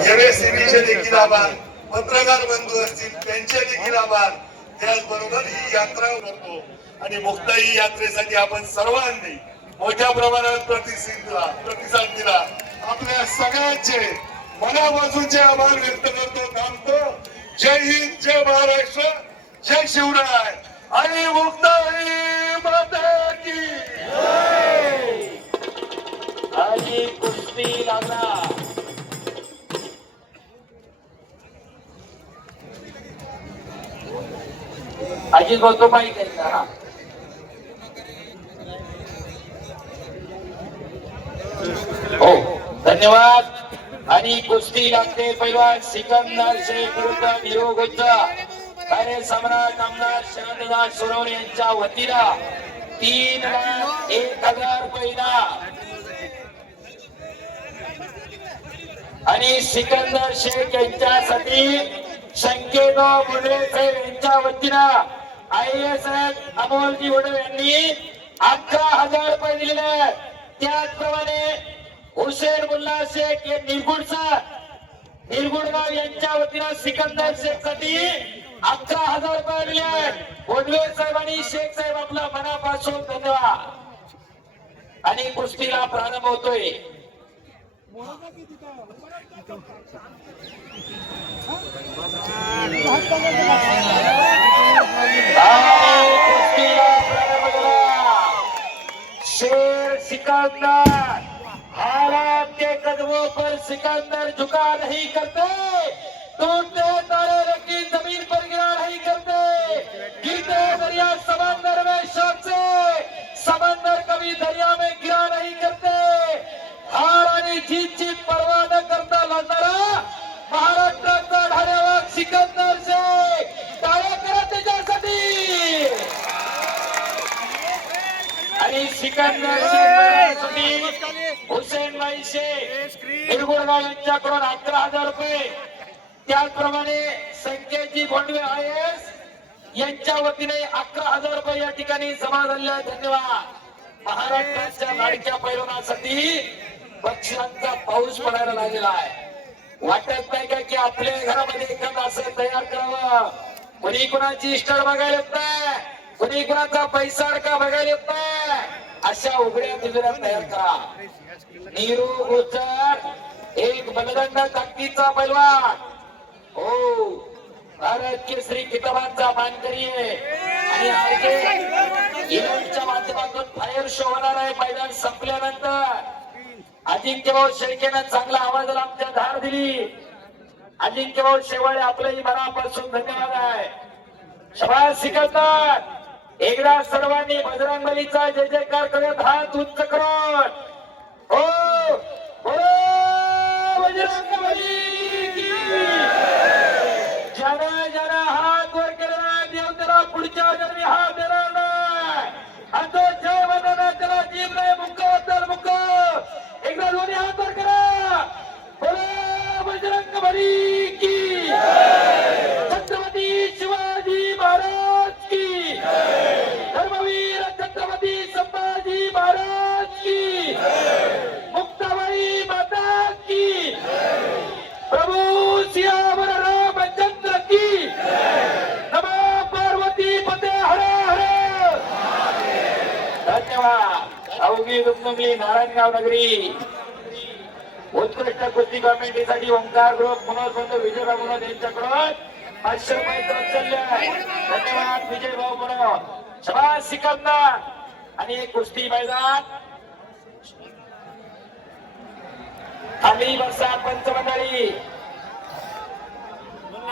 एमएससीबीचे देखील आभार, पत्रकार बंधू असतील त्यांचे देखील आभार. त्याचबरोबर ही यात्रा करतो आणि मुक्ताई यात्रेसाठी आपण सर्वांनी मोठ्या प्रमाणात प्रतिसाद दिला. आपल्या सगळ्यांचे मनापासूनचे आभार व्यक्त करतो. थांबतो. जय हिंद, जय महाराष्ट्र, जय शिवराय आणि मुक्ताई माता की जय. आणि कुस्ती लागला. अजित बोलतो माहित आहे का? हो, धन्यवाद. आणि कुस्ती लागते पैलवान सिकंदर शेख विरुद्ध नीरव गुज्जर. कार्य सम्राट आमदार शांतदास सोनवणे यांच्या वतीला 3,01,000 पहिला. आणि सिकंदर शेख यांच्यासाठी संकेतराव मुंडे साहेब यांच्या वतीनं IAS अमोलजी वडे यांनी 11,000 रुपये दिलेले आहेत. त्याचप्रमाणे हुसेन मुल्ला शेख हे निरगुडगाव यांच्या वतीनं सिकंदर शेख साठी 11,000 रुपये दिले आहेत. वडवे साहेब आणि शेख साहेब आपला मनापासून धन्यवाद. आणि कुस्तीला प्रारंभ होतोय. शेर सिकंदर, हालात के कदमों पर सिकंदर झुका नहीं करते, टूटते तारे लेकिन जमीन पर गिरा नहीं करते. गिरते दरिया समंदर में शौक से, समंदर कभी दरिया में गिरा नहीं करते. हार आणि जीत परवा न करता लढणारा महाराष्ट्राचा धारेवाग सिकंदर शेख. टाळ्या करा त्याच्यासाठी. आणि सिकंदर शेख हुसेन भाई शेख निरगुडगाव यांच्याकडून 11,000 रुपये. त्याचप्रमाणे संकेतजी भोंडवे IAS यांच्या वतीने 11,000 रुपये या ठिकाणी जमा झाले आहेत. धन्यवाद. महाराष्ट्राच्या लाडक्या पैलवानासाठी बक्षिसांचा पाऊस पडायला लागलेला आहे. वाटत नाही का की आपल्या घरामध्ये एखादं असं तयार करावं. कोणी कोणाची इस्टर बघायला येत नाही, कोणी कोणाचा पैसा अडका बघायला येत नाही. अशा उघड्या तिजोऱ्या तयार करा. नीरू गुज्जर एक बलदंड ताकदीचा पैलवान. हो, भारत केसरी किताबांचा मानकरी आहे. आणि आरके इव्हेंटच्या माध्यमातून फायर शो होणार आहे. मैदान संपल्यानंतर अजिंक्यभाऊ शेळकेनं चांगला आवाजाला आमच्या धार दिली. अजिंक्यभाऊ शेवाळे आपलंही मनापासून धन्यवाद आहे. शाबास सिकंदर. एकदा सर्वांनी बजरंगबलीचा जय जयकार करत हात उंच करून हो बोलो बजरंगबली की. ज्यानं हात वर केला देव त्याला पुढच्या जन्मी हात देणार नाही. आणि तो जय म्हणणार त्याला जीव नाही. मुक्क तर मुक्क. एकदा दोन्ही हात वर करा. बोलो बजरंगबली की. छत्रपती शिवाजी महाराज की. धर्मवीर छत्रपती संभाजी महाराज की. मुक्ताबाई माता की. प्रभू सियावर रामचंद्र की. नमो पार्वती पते हर हर. धन्यवाद. अवघी दुमदुमली नारायणगाव नगरी. उत्कृष्ट कुस्ती कमेंट्रीसाठी ओंकार ग्रुप मनोज बंधू विजयभाऊ मनोज यांच्याकडून 500 रुपये. धन्यवाद विजय भाऊ मनोज. शाबास सिकंदर. आणि कुस्ती मैदान खाली बसा. पंचमंडळी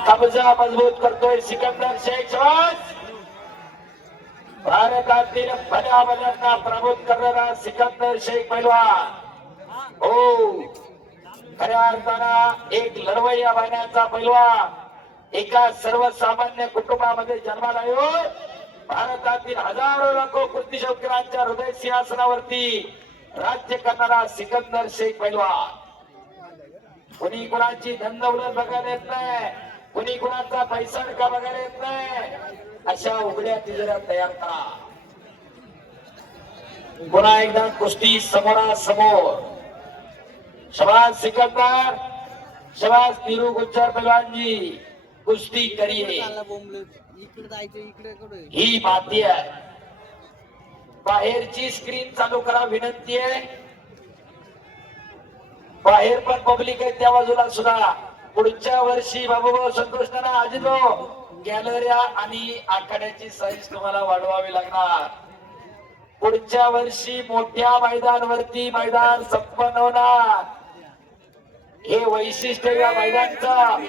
कब्जा मजबूत करतोय सिकंदर शेख. शाबास. भारतातील भल्या भल्यांना प्रबोध करणारा सिकंदर शेख पैलवान. हो, खऱ्या अर्थानं एक लढवय्या बाण्याचा पैलवान. एका सर्वसामान्य कुटुंबामध्ये जन्माला येऊन भारतातील हजारो लाखो कुस्ती शौकीनांच्या हृदय सिंहासनावरती राज्य करणारा सिकंदर शेख पैलवान. कोणी कुणाची धनदौलत बघायला येत नाही, कोणी कुणाचा पैसा अडका बघायला येत नाही. अशा उघड्या तिजोऱ्या तयार करा. पुन्हा एकदा कुस्ती समोरासमोर. शाबास सिकंदर. शबाश नीरू गुज्जर पहलवान जी, कुस्ती करिए, इकडे जायचं इकडे कुठे ही माती आहे. बाहेरची स्क्रीन चालू करा विनंती आहे. बाहेर पण पब्लिक आहे त्या बाजूला सुद्धा. पुढच्या वर्षी बाबूभाऊ संतोष नाना अजितभाऊ गॅलऱ्या आणि आखाड्याची साईज तुम्हाला वाढवावी लागणार. पुढच्या वर्षी मोठ्या मैदानावरती मैदान संपन्न होणार. हे वैशिष्ट्य या मैदानचं.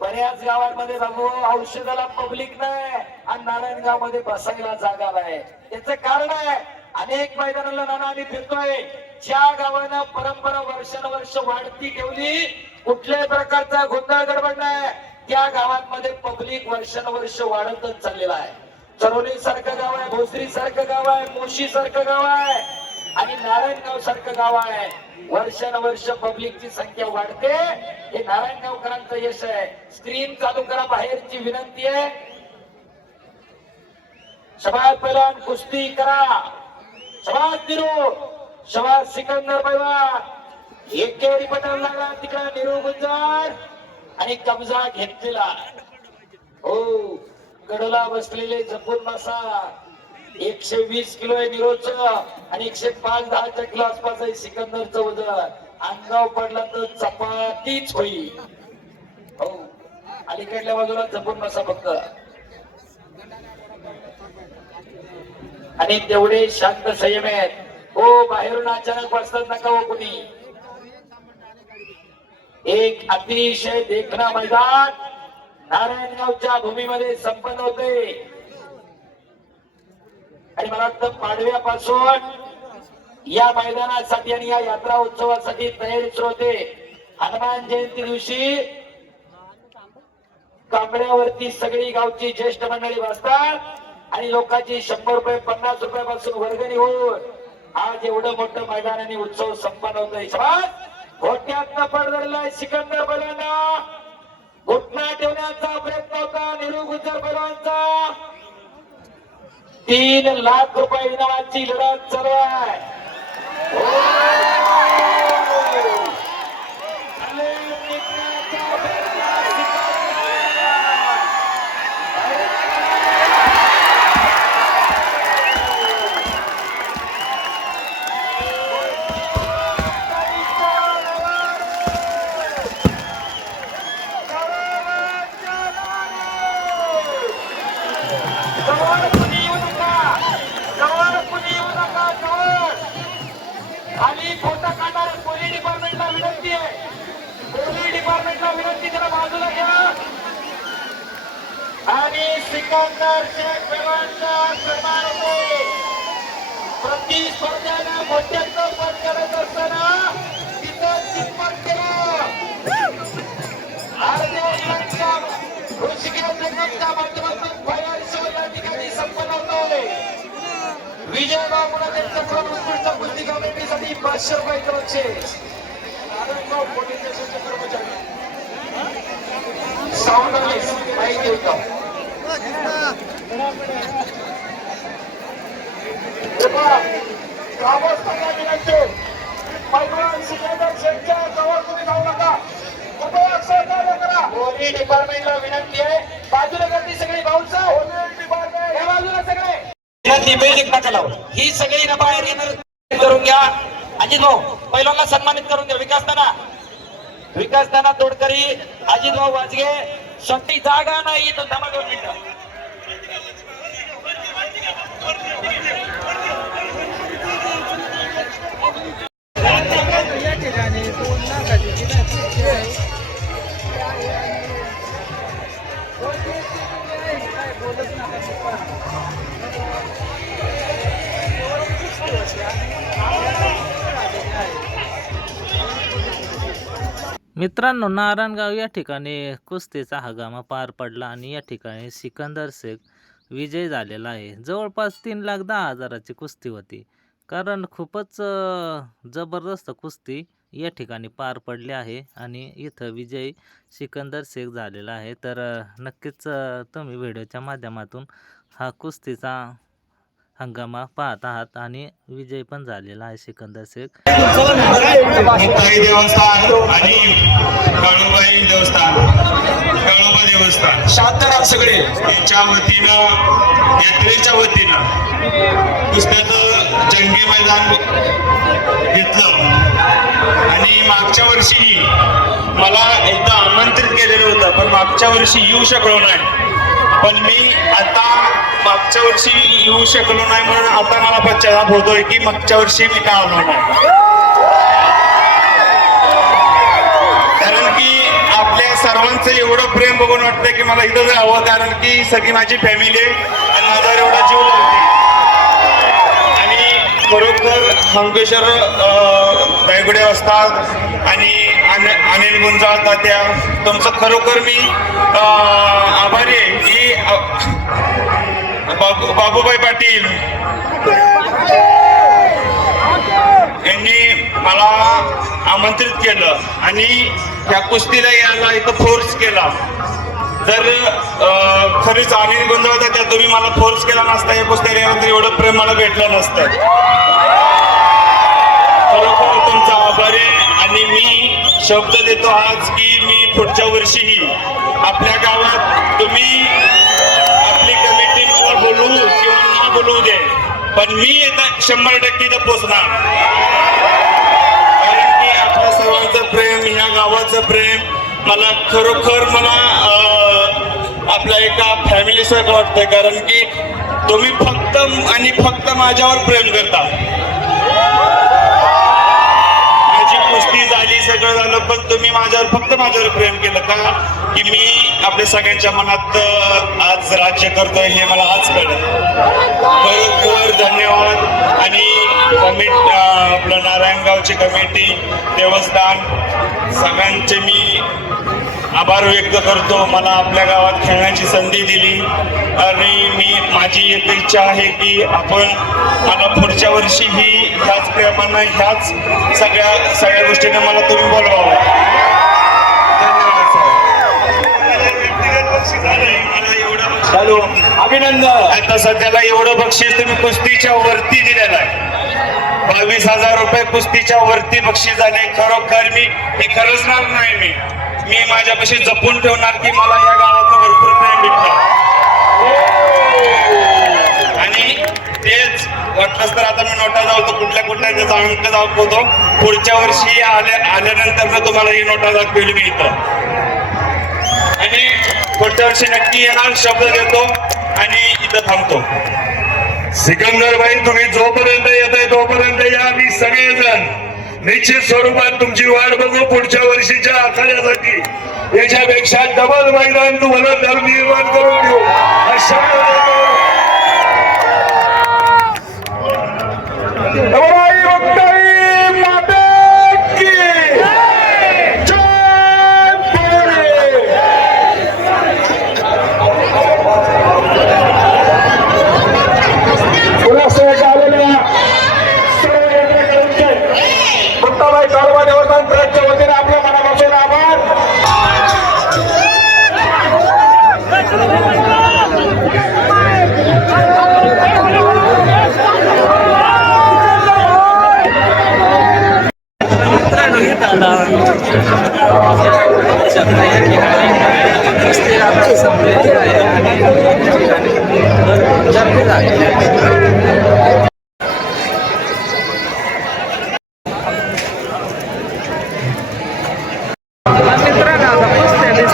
बऱ्याच गावांमध्ये बाबू औषधाला पब्लिक नाही आणि नारायणगाव मध्ये बसायला जागा नाही. त्याचं कारण आहे अनेक मैदानाला नाना आम्ही फिरतोय. ज्या गावानं परंपरा वर्षानुवर्ष वाढती ठेवली, कुठल्याही प्रकारचा गोंधळ गडबड नाही, त्या गावांमध्ये पब्लिक वर्षानुवर्ष वाढतच चाललेला आहे. चरोली सारखं गाव आहे, भोसरी सारखं गाव आहे, मोशी सारखं गाव आहे आणि नारायणगाव सारखं गाव आहे. वर्षानुवर्ष पब्लिकची संख्या वाढते. हे नारायणगावकरांचं यश आहे. स्क्रीन चालू करा, बाहेरची विनंती आहे. शबाद पैलवान कुस्ती करा. शबाद निरू, शबाद सिकंदर पैलवान. एकेरी पटल लागला तिकडे निरू गुंजार आणि कब्जा घेतलेला. हो, कडला बसलेले जपून बसा. 120 किलो आहे निरोच आणि 105-10 किलो आसपास आहे सिकंदरचं वजन. अंगाव पडला तर चपातीच होईल. हो, अलीकडल्या बाजूला जपून बसा फक्त. आणि तेवढे शांत संयम आहेत. हो, बाहेरून अचानक बसतात नका हो कुणी. एक अतिशय देखणा मैदान नारायणगावच्या भूमीमध्ये संपन्न होते. आणि मला वाटतं पाडव्यापासून या मैदानासाठी आणि या यात्रा उत्सवासाठी तयारी सुरू होते. हनुमान जयंती दिवशी कांबड्यावरती सगळी गावची ज्येष्ठ मंडळी बसतात आणि लोकांची 100 रुपये 50 रुपयापासून वर्गणी होऊन आज एवढं मोठं मैदान आणि उत्सव संपन्न होतोय. घोट्यातनं पडलेला सिकंदर पैलवान, घुटना ठेवण्याचा प्रयत्न होता निरू गुज्जर पैलवानचा. 3 लाख रुपये इनामाची लढत चालू आहे. खाली फोटो काढणार पोलीस डिपार्टमेंटला विनंती आहे. पोलीस डिपार्टमेंटला विनंती, त्याला बाजूला घ्या. आणि सिकंदर शेख पैलवानचा सन्मान होते. प्रतिस्पर्ध्यानं मोठ्याचं पद करत असताना तिथं चितपट केलं. भारतीय ऋषिकेश निगमच्या माध्यमातून फायर शो या ठिकाणी संपन्न होतोय. विजय बाबूला त्यांच्याकडून उत्कृष्ट कुस्ती कमिटीसाठी 500 रुपयाचं बक्षीस. नारायणगाव पोलीस स्टेशनचे कर्मचारी साऊंड माहिती होतं. ग्रामस्थांना विनंती, पैलवान सिकंदर शेखच्या जवळ कुणी जाऊ नका. सहकार्य करा. पोलीस डिपार्टमेंटला विनंती आहे, बाजूला गर्दी सगळी भाऊचा. पोलीस डिपार्टमेंट या बाजूला सगळे ही सगळी ना बाहेर येणार करून घ्या. अजित भाऊ पैलवानला सन्मानित करून घ्या. विकासदाना तोडकरी, अजित भाऊ वाजगे. शक्ती जागा नाही तर थांबा 2 मिनिटं. या ठिकाणी 2 लाखाची बोलत नका. मित्रांनो, नारायणगाव या ठिकाणी कुस्तीचा हंगामा पार पडला आणि या ठिकाणी सिकंदर शेख विजय झालेला आहे. जवळपास 3,10,000ची कुस्ती होती. कारण खूपच जबरदस्त कुस्ती या ठिकाणी पार पडली आहे आणि इथं विजय सिकंदर शेख झालेला आहे. तर नक्कीच तुम्ही व्हिडिओच्या माध्यमातून हा हंगामा पाहत आहात आणि विजय पण झालेला आहे सिकंदर शेख. मुक्ताई देवस्थान आणि काळूबाई देवस्थान, काळूबा देवस्थान शांत राहा सगळे. यांच्या वतीनं, यात्रेच्या वतीनं कुस्त्याचं जंगी मैदान घेतलं. आणि मागच्या वर्षी मला एकदा आमंत्रित केलेलं होतं, पण मागच्या वर्षी येऊ शकलो नाही. पण मी आता मागच्या वर्षी येऊ शकलो नाही म्हणून आता मला पश्चाताप होतोय की मागच्या वर्षी मी का आलो नाही. कारण की आपल्या सर्वांचं एवढं प्रेम बघून वाटतं की मला इथं राहावं, कारण की सगळी माझी फॅमिली आहे आणि माझा एवढा जीव लावते. आणि खरोखर हंकेश्वर बैगुडे असतात आणि अनिल गुंजाळ तात्या, तुमचं खरोखर मी आभारी आहे की बाबूभाई पाटील यांनी मला आमंत्रित केलं आणि या कुस्तीला यायला इथं फोर्स केला. जर खरीच अनिल गुंजाळ तात्या तुम्ही मला फोर्स केला नसता या कुस्तीला यानंतर एवढं प्रेम मला भेटलं नसतं. खरोखर तुमचा आभारी आहे. आणि मी शब्द देतो आज की मी पुढच्या वर्षीही आपल्या गावात तुम्ही आपली कमिटी मला बोलू किंवा ना बोलू दे, पण मी इथं 100% इथं पोचणार. कारण की आपल्या सर्वांचं प्रेम, ह्या गावाचं प्रेम मला खरोखर आपल्या एका फॅमिलीसारखं वाटतंय. कारण की तुम्ही फक्त आणि फक्त माझ्यावर प्रेम करता. कुस्ती झाली, सगळं झालं, पण तुम्ही फक्त माझ्यावर प्रेम केलं का की मी आपल्या सगळ्यांच्या मनात आज राज्य करतोय हे मला आज कळलं. खरोखर धन्यवाद. आणि आपलं नारायणगावची कमिटी, देवस्थान, सगळ्यांचे मी आभार व्यक्त करतो. मला आपल्या गावात खेळण्याची संधी दिली आणि माझी एक इच्छा आहे की मला पुढच्या वर्षी ही ह्याच प्रेमानं, ह्याच सगळ्या गोष्टीने मला तुम्ही बोलवावं. चालू अभिनंदन. आता सध्याला एवढं बक्षीस तुम्ही कुस्तीच्या वरती दिलेलं आहे. 22,000 रुपये कुस्तीच्या वरती बक्षीस झाले. खरोखर मी हे खरचणार नाही. मी माझ्यापाशी जपून ठेवणार की मला या गावाचं भरपूर प्रेम भेटलं. आणि तेच वाटलंच तर आता मी नोटा जाऊ कुठल्या त्याचा अंक दाखवतो. पुढच्या वर्षी आल्यानंतर तुम्हाला ही नोटा दाखवेल मी इथं. आणि पुढच्या वर्षी नक्की येणार, शब्द देतो आणि इथं थांबतो. सिकंदर भाई, तुम्ही जोपर्यंत येत आहे तोपर्यंत या. आम्ही सगळेजण निश्चित स्वरूपात तुमची वाट बघू पुढच्या वर्षीच्या आखाड्यासाठी. याच्यापेक्षा डबल मैदान तुम्हाला निर्माण करून देऊ अशा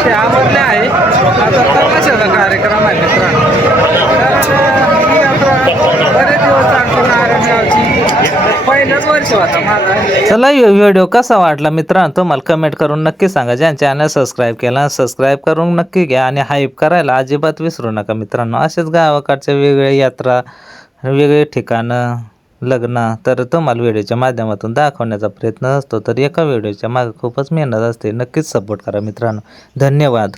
आवडले आहे. आता तमाशाचा कार्यक्रम आहे मित्रांनो. बरेच दिवस आमची नारायणगावची पहिलंच वर्ष होता माझा. चला व्हिडिओ कसा वाटला मित्रांनो तुम्हाला कमेंट करून नक्की सांगा. ज्या चॅनल सबस्क्राईब केला सबस्क्राईब करून नक्की घ्या आणि हाईप करायला अजिबात विसरू नका मित्रांनो. असेच गावाकडच्या वेगवेगळ्या यात्रा, वेगळे ठिकाणं, लग्न तर तुम्हाला व्हिडिओच्या माध्यमातून दाखवण्याचा प्रयत्न असतो. तर एका व्हिडिओच्या मागे खूपच मेहनत असते. नक्कीच सपोर्ट करा मित्रांनो. धन्यवाद.